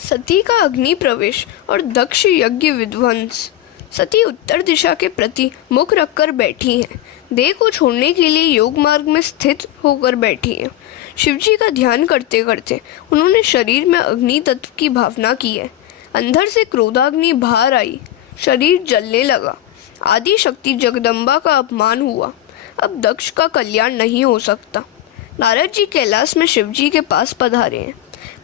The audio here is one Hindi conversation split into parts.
सती का अग्नि प्रवेश और दक्ष यज्ञ विध्वंस। सती उत्तर दिशा के प्रति मुख रखकर बैठी हैं। देह को छोड़ने के लिए योग मार्ग में स्थित होकर बैठी हैं। शिवजी का ध्यान करते करते उन्होंने शरीर में अग्नि तत्व की भावना की है। अंदर से क्रोधाग्नि बाहर आई, शरीर जलने लगा। आदि शक्ति जगदम्बा का अपमान हुआ। अब दक्ष का कल्याण नहीं हो सकता। नारद जी कैलाश में शिवजी के पास पधारे हैं।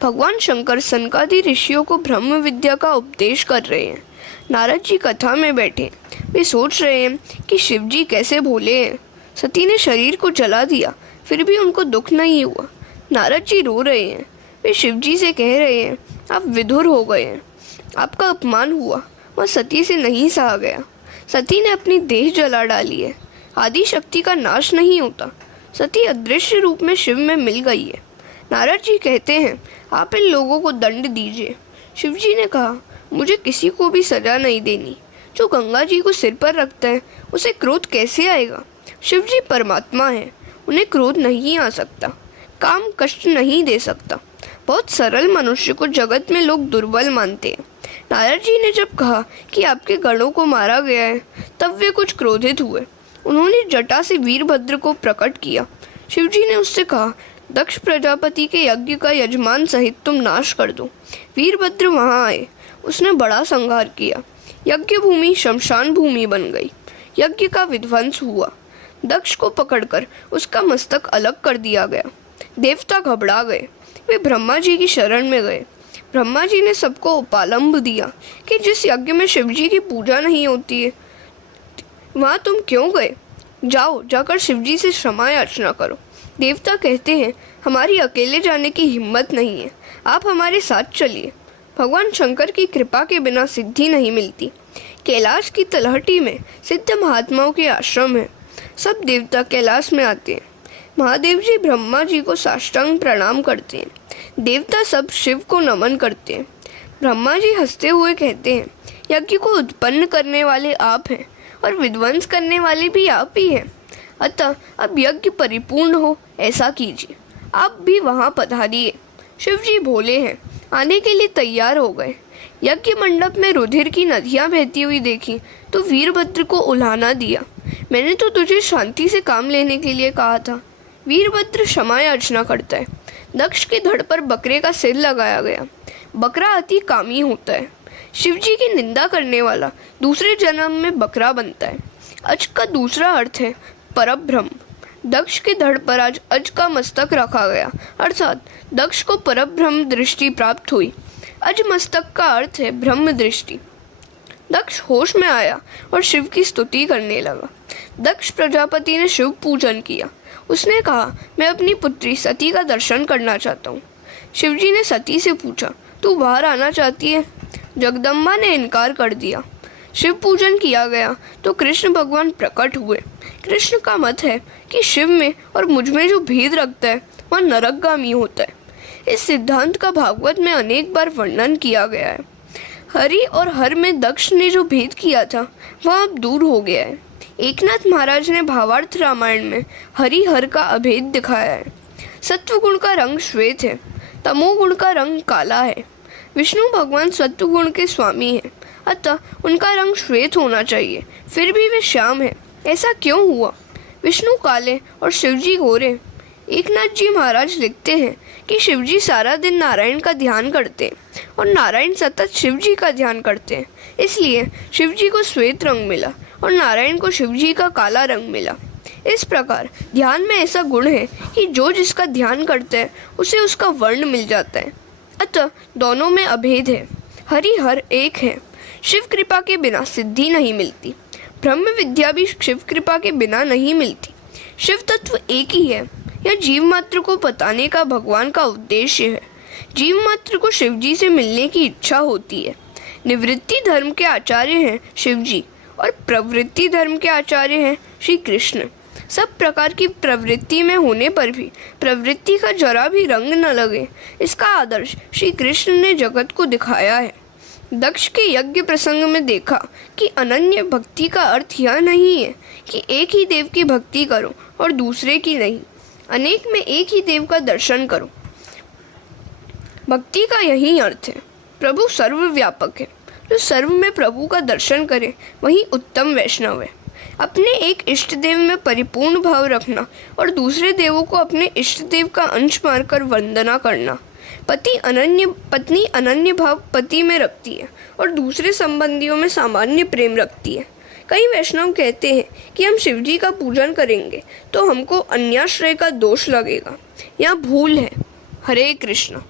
भगवान शंकर सनकादि ऋषियों को ब्रह्म विद्या का उपदेश कर रहे हैं। नारद जी कथा में बैठे वे सोच रहे हैं कि शिवजी कैसे भोले हैं। सती ने शरीर को जला दिया, फिर भी उनको दुख नहीं हुआ। नारद जी रो रहे हैं। वे शिवजी से कह रहे हैं, आप विधुर हो गए हैं, आपका अपमान हुआ, वह सती से नहीं सहा गया। सती ने अपनी देह जला डाली है। आदि शक्ति का नाश नहीं होता। सती अदृश्य रूप में शिव में मिल गई है। नारद जी कहते हैं, आप इन लोगों को दंड दीजिए। शिवजी ने कहा, मुझे किसी को भी सजा नहीं देनी। जो गंगा जी को सिर पर रखता है उसे क्रोध कैसे आएगा? शिवजी परमात्मा है, उन्हें क्रोध नहीं आ सकता। काम कष्ट नहीं दे सकता। बहुत सरल मनुष्य को जगत में लोग दुर्बल मानते हैं। नारद जी ने जब कहा कि आपके गणों को मारा गया है, तब वे कुछ क्रोधित हुए। उन्होंने जटा से वीरभद्र को प्रकट किया। शिवजी ने उससे कहा, दक्ष प्रजापति के यज्ञ का यजमान सहित तुम नाश कर दो। वीरभद्र वहां आए। उसने बड़ा संहार किया। यज्ञ भूमि शमशान भूमि बन गई। यज्ञ का विध्वंस हुआ। दक्ष को पकड़कर उसका मस्तक अलग कर दिया गया। देवता घबरा गए। वे ब्रह्मा जी की शरण में गए। ब्रह्मा जी ने सबको उपालंब दिया कि जिस यज्ञ में शिवजी की पूजा नहीं होती है वहाँ तुम क्यों गए? जाओ, जाकर शिवजी से क्षमा याचना करो। देवता कहते हैं, हमारी अकेले जाने की हिम्मत नहीं है, आप हमारे साथ चलिए। भगवान शंकर की कृपा के बिना सिद्धि नहीं मिलती। कैलाश की तलहटी में सिद्ध महात्माओं के आश्रम है। सब देवता कैलाश में आते हैं। महादेव जी ब्रह्मा जी को साष्टांग प्रणाम करते हैं। देवता सब शिव को नमन करते हैं। ब्रह्मा जी हंसते हुए कहते हैं, यज्ञ को उत्पन्न करने वाले आप हैं और विध्वंस करने वाले भी आप ही हैं। अतः अब यज्ञ परिपूर्ण हो ऐसा कीजिए। आप भी वहाँ पधारिए। शिव जी भोले हैं, आने के लिए तैयार हो गए। यज्ञ मंडप में रुधिर की नदियाँ बहती हुई देखी तो वीरभद्र को उल्हाना दिया। मैंने तो तुझे शांति से काम लेने के लिए कहा था। वीरभद्र क्षमा याचना करता है। दक्ष के धड़ पर बकरे का सिर लगाया गया। बकरा अति कामी होता है। शिवजी की निंदा करने वाला दूसरे जन्म में बकरा बनता है। अज का दूसरा अर्थ है परब्रह्म। दक्ष के धड़ पर आज अज का मस्तक रखा गया, अर्थात दक्ष को परब्रह्म दृष्टि प्राप्त हुई। अज मस्तक का अर्थ है ब्रह्म दृष्टि। दक्ष होश में आया और शिव की स्तुति करने लगा। दक्ष प्रजापति ने शिव पूजन किया। उसने कहा, मैं अपनी पुत्री सती का दर्शन करना चाहता हूँ। शिवजी ने सती से पूछा, तू बाहर आना चाहती है? जगदम्बा ने इनकार कर दिया। शिव पूजन किया गया तो कृष्ण भगवान प्रकट हुए। कृष्ण का मत है कि शिव में और मुझ में जो भेद रखता है वह नरकगामी होता है। इस सिद्धांत का भागवत में अनेक बार वर्णन किया गया है। हरि और हर में दक्ष ने जो भेद किया था वह अब दूर हो गया है। एकनाथ महाराज ने भावार्थ रामायण में हरि हर का अभेद दिखाया है। सत्व गुण का रंग श्वेत है, तमोगुण का रंग काला है। विष्णु भगवान सत्व गुण के स्वामी हैं, अतः उनका रंग श्वेत होना चाहिए, फिर भी वे श्याम है। ऐसा क्यों हुआ? विष्णु काले और शिवजी गोरे। एकनाथ जी महाराज लिखते हैं कि शिवजी सारा दिन नारायण का ध्यान करते हैं और नारायण सतत शिवजी का ध्यान करते हैं, इसलिए शिवजी को श्वेत रंग मिला और नारायण को शिवजी का काला रंग मिला। इस प्रकार ध्यान में ऐसा गुण है कि जो जिसका ध्यान करता है उसे उसका वर्ण मिल जाता है। अतः दोनों में अभेद है। हरि हर एक है। शिव कृपा के बिना सिद्धि नहीं मिलती। ब्रह्म विद्या भी शिव कृपा के बिना नहीं मिलती। शिव तत्व एक ही है। यह जीव मात्र को बताने का भगवान का उद्देश्य है। जीव मात्र को शिवजी से मिलने की इच्छा होती है। निवृत्ति धर्म के आचार्य हैं शिवजी और प्रवृत्ति धर्म के आचार्य हैं श्री कृष्ण। सब प्रकार की प्रवृत्ति में होने पर भी प्रवृत्ति का जरा भी रंग न लगे, इसका आदर्श श्री कृष्ण ने जगत को दिखाया है। दक्ष के यज्ञ प्रसंग में देखा कि अनन्य भक्ति का अर्थ यह नहीं है कि एक ही देव की भक्ति करो और दूसरे की नहीं, अनेक में एक ही देव का दर्शन करो। भक्ति का यही अर्थ है। प्रभु सर्वव्यापक है। जो सर्व में प्रभु का दर्शन करे वही उत्तम वैष्णव है। अपने एक इष्ट देव में परिपूर्ण भाव रखना और दूसरे देवों को अपने इष्ट देव का अंश मानकर वंदना करना। पत्नी अनन्य भाव पति में रखती है और दूसरे संबंधियों में सामान्य प्रेम रखती है। कई वैष्णव कहते हैं कि हम शिवजी का पूजन करेंगे तो हमको अन्याश्रय का दोष लगेगा। यह भूल है। हरे कृष्ण।